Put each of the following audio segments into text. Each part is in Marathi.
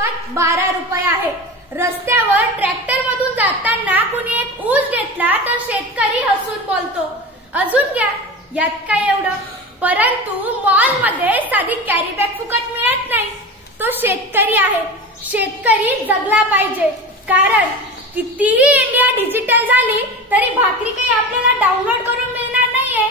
किंमत 12 रुपये आहे. रस्त्यावर ट्रॅक्टर मधून जाताना कुणी एक ऊस घेतला तर शेतकरी हसून बोलतो, अजून घ्या, यात काय एवढं. परंतु मॉल मध्ये साधी कॅरी बॅग फुकट मिळत नाही. तो शेतकरी आहे. शेतकरी जगला पाहिजे. कारण कितीही इंडिया डिजिटल झाली तरी भाकरी काही आपल्याला डाउनलोड करून मिळणार नाहीये.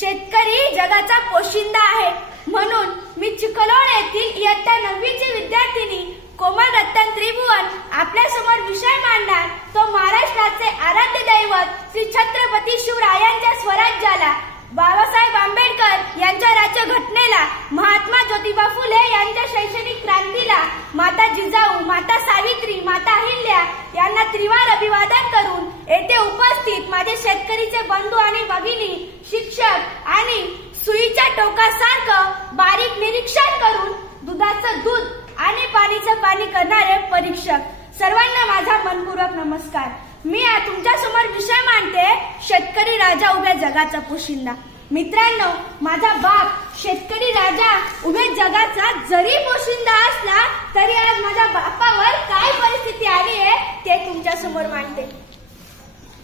शेतकरी जगाचा पोशिंदा आहे. म्हणून मी चिखलोड येथील इयत्ता 9वीची विद्यार्थिनी कोमल रतन त्रिभुवन आपल्या समोर विषय मांडणार तो महाराष्ट्राचे आराध्य दैवत श्री छत्रपती शिवरायांच्या स्वराज्याला, बाबासाहेब आंबेडकर यांच्या राज्यघटनेला, महात्मा ज्योतिबा फुले यांच्या शैक्षणिक क्रांतीला, माता जिजाऊ, माता सावित्री, माता अहिल्या यांना त्रिवार अभिवादन करून येथे उपस्थित माझे शेतकरीचे बंधू आणि भगिनी, शिक्षक आणि सुईच्या टोकासारखं बारीक निरीक्षण करून दुधाचं दूध आणि पाणीचं पाणी करणारे परीक्षक सर्वांना माझा मनपूर्वक नमस्कार. मी तुमच्या समोर विषय मांडते शेतकरी राजा उभ्या जगाचा पोशिंदा. मित्रांनो, माझा बाप शेतकरी राजा उभ्या जगाचा जरी पोशिंदा असला तरी आज माझ्या बापावर काय परिस्थिती आली आहे ते तुमच्या समोर मांडते.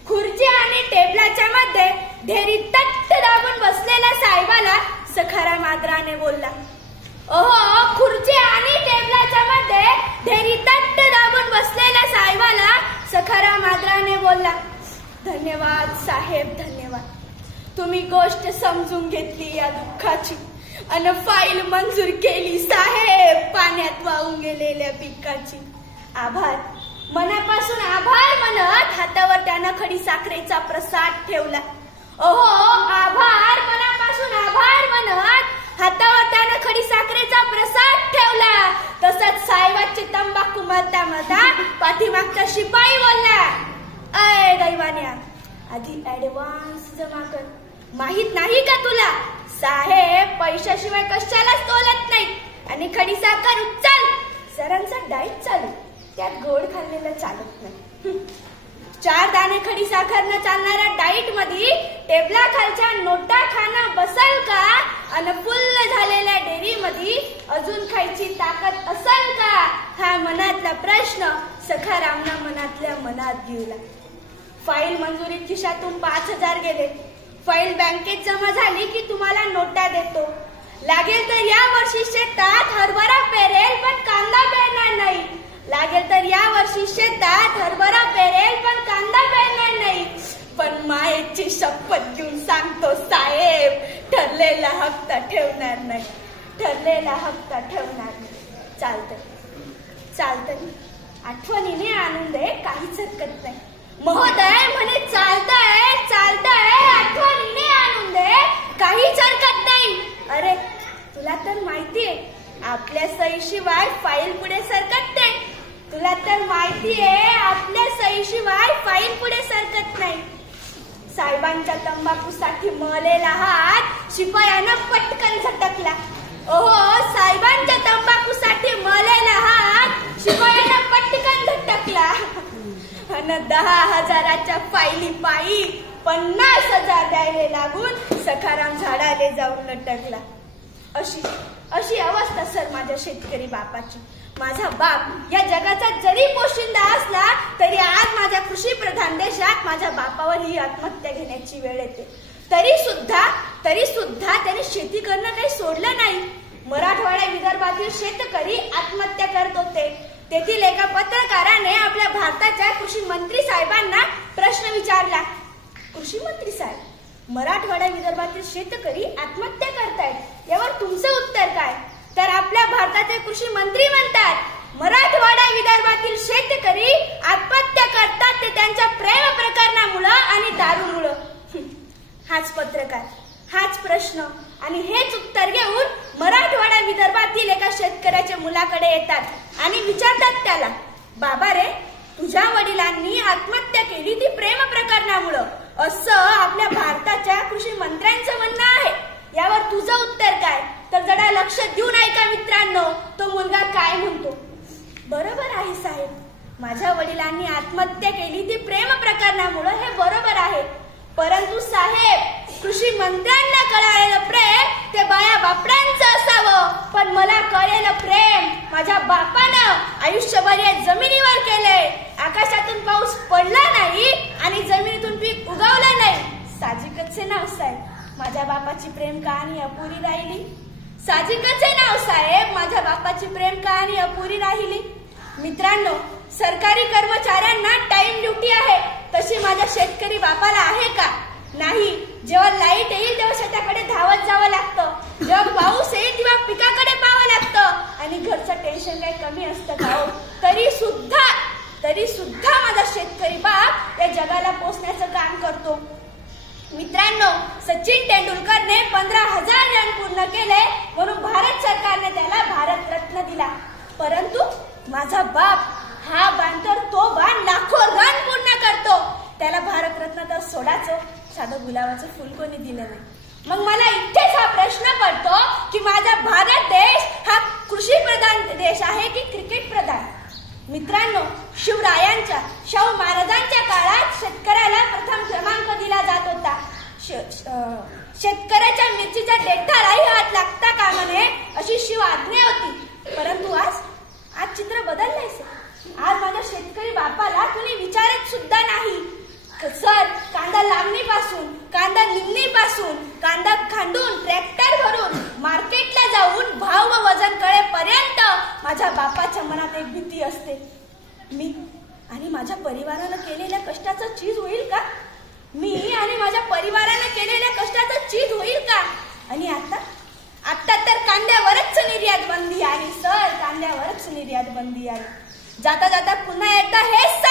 खुर्ची आणि टेबलाच्या मध्ये ढेरी तट्ट दाबून बसलेल्या साहेबाला सखाराम आदराने बोलला. ओहो, खुर्ची आणि टेबलाच्या मध्ये ढेरी तट्ट दाबून बसलेल्या साहेबाला सखाराम आदराने बोलला. धन्यवाद साहेब, धन्यवाद. तुम्ही गोष्ट समजून घेतली या दुःखाची आणि फाईल मंजूर केली साहेब पाण्यात वाहून गेलेल्या पिकाची. आभार, मनापासून आभार म्हणत हातावर त्यानं खडी साखरेचा प्रसाद ठेवला. ओहो, आभार, मनापासून आभार म्हणत हातावर त्यानं खडी साखरेचा प्रसाद ठेवला. तसंच साहेबाची तंबाखू मरता मरता पाठीमागचा शिपाई बोलला, अय दैवान्या, आधी ऍडव्हान्स जमा कर. माहित नाही का तुला, साहेब पैशाशिवाय कशालाच तोलत नाही. आणि खडी साखर उचल. सरांचा डाएट चालू, त्यात गोड खाल्लेलं चालत नाही. 4 दाणे खडी साखरनं चालणाऱ्या डाईट मध्ये टेबला खालच्या नोटा खाणं बसल का आणि फुल्ल झालेल्या डेअरी मध्ये अजून खायची ताकद असल का, हा मनातला प्रश्न सखारामना मनातल्या मनात घेऊला. फाईल मंजुरीत खिशातून 5,000 गेले. फाईल बँकेत जमा झाली की तुम्हाला नोटा देतो. लागेल तर या वर्षी शेतात हरभरा पेरेल पण कांदा पेरणार नाही. लागेल तर या वर्षी शेतात हरभरा पेरेल पण कांदा पेरणार नाही. पण मायेची शपथ घेऊन सांगतो साहेब, ठरलेला हप्ता ठेवणार नाही. ठरलेला हप्ता ठेवणार नाही. चालतंय, आठवणीने आणून दे, काहीच हरकत नाही. महोदय म्हणे चालतंय, आठवणीने आणून दे, काहीच हरकत नाही. अरे तुला तर माहितीये आपल्या सहीशिवाय फाईल पुढे सरकत नाही. तुला तर माहितीये आपल्या सहीशिवाय फाईल पुढे सरकत नाही. साहेबांच्या तंबाखूसाठी मळलेला हात शिपायानं पटकन झटकला. ओहो, साहेबांच्या तंबाखूसाठी मळलेला हात शिपायानं पटकन झटकला. आणि 10,000च्या फाईली पायी 50,000 द्यायला लागून सखाराम झाडाले जाऊन लटकला. अशी अवस्था सर माझ्या शेतकरी बापाची. माझा बाप या जगाचा जरी पोशिंदा असला तरी आज माझ्या कृषी प्रधान देशात माझ्या बापावर ही आत्महत्या घेण्याची वेळ येते. तरी सुद्धा त्यांनी शेती करणं काही सोडलं नाही. मराठवाड्या विदर्भातील शेतकरी आत्महत्या करत होते. तेथील एका पत्रकाराने आपल्या भारताच्या कृषी मंत्री साहेबांना प्रश्न विचारला. कृषी मंत्री साहेब, मराठवाडा विदर्भातील शेतकरी आत्महत्या करतायत, यावर तुमचं उत्तर काय? तर आपल्या भारताचे कृषी मंत्री म्हणतात, मराठवाडा विदर्भातील शेतकरी आत्महत्या करतात ते त्यांच्या प्रेम प्रकरणामुळे आणि दारूमुळे. हाच पत्रकार, हाच प्रश्न आणि हेच उत्तर घेऊन मराठवाडा विदर्भातील एका शेतकऱ्याच्या मुलाकडे येतात आणि विचारतात त्याला, बाबा रे, तुझ्या वडिलांनी आत्महत्या केली ती प्रेम प्रकरणामुळे, असं आपल्या भारताच्या कृषी मंत्र्यांचं म्हणणं आहे. यावर तुझं उत्तर काय? तर जरा लक्ष देऊन ऐका मित्रांनो, तो मुलगा काय म्हणतो. बरोबर आहे साहेब, माझ्या वडिलांनी आत्महत्या केली ती प्रेम प्रकरणामुळे, हे बरोबर आहे. परंतु साहेब, कृषी मंत्र्यांना कळालेलं प्रेम ते बाया बापड्यांचं असावं, पण मला कळलेलं प्रेम माझ्या बापानं आयुष्यभर या जमिनीवर केलंय. आकाशातून पाऊस पडला नाही आणि जमिनीतून पीक उगवलं नाही. साहजिकच आहे नाव साहेब, माझ्या बापाची प्रेम कहाणी अपुरी राहिली. साहजिकच आहे नाव साहेब, माझ्या बापाची प्रेम कहाणी अपुरी राहिली. मित्रांनो, सरकारी कर्मचाऱ्यांना टाइम ड्युटी आहे, तशी माझ्या शेतकरी बापाला आहे का? नाही. जेव्हा लाईट येईल तेव्हा शेताकडे धावत जावं लागतं, जेव्हा पाऊस येईल तेव्हा पिकाकडे पाहावं लागतं आणि घरचं टेन्शन काही कमी असतं का हो? तरी सुद्धा माझा शेतकरी बाप या जगाला पोचण्याचं काम करतो. मित्रांनो, सचिन तेंडुलकरने 15,000 रन पूर्ण केले म्हणून भारत सरकारने त्याला भारत रत्न दिला. परंतु माझा बाप हा बांधतर तो बाण लाखो रन पूर्ण करतो, त्याला भारत रत्न तर सोडाचं, साधं गुलाबाचं फुल कोणी दिलं नाही. मग मला इथेच हा प्रश्न पडतो की माझा भारत देश हा कृषी प्रधान देश आहे की क्रिकेट प्रधान? मित्रांनो, शिवरायांच्या, शाहू महाराजांच्या काळात शेतकऱ्याला प्रथम क्रमांक दिला जात होता. शेतकऱ्याच्या मिरचीच्या देठालाही हात लागता कामा नये अशी शिव आज्ञा होती. परंतु आज चित्र बदललंय सर. आज माझ्या शेतकरी बापाला कुणी विचारत सुद्धा नाही. सर, कांदा लागणीपासून, कांदा निघणीपासून, कांदा खांडून, ट्रॅक्टर भरून, मार्केटला जाऊन भाव व वजन कळेपर्यंत माझ्या बापाच्या मनात एक भीती असते. मी आणि माझ्या परिवारानं केलेल्या कष्टाचं चीज होईल का? मी आणि माझ्या परिवारानं केलेल्या कष्टाचं चीज होईल का? आणि आता तर कांद्यावरच निर्यात बंदी आली सर, कांद्यावरच निर्यात बंदी आली. जाता जाता पुन्हा एकदा हेच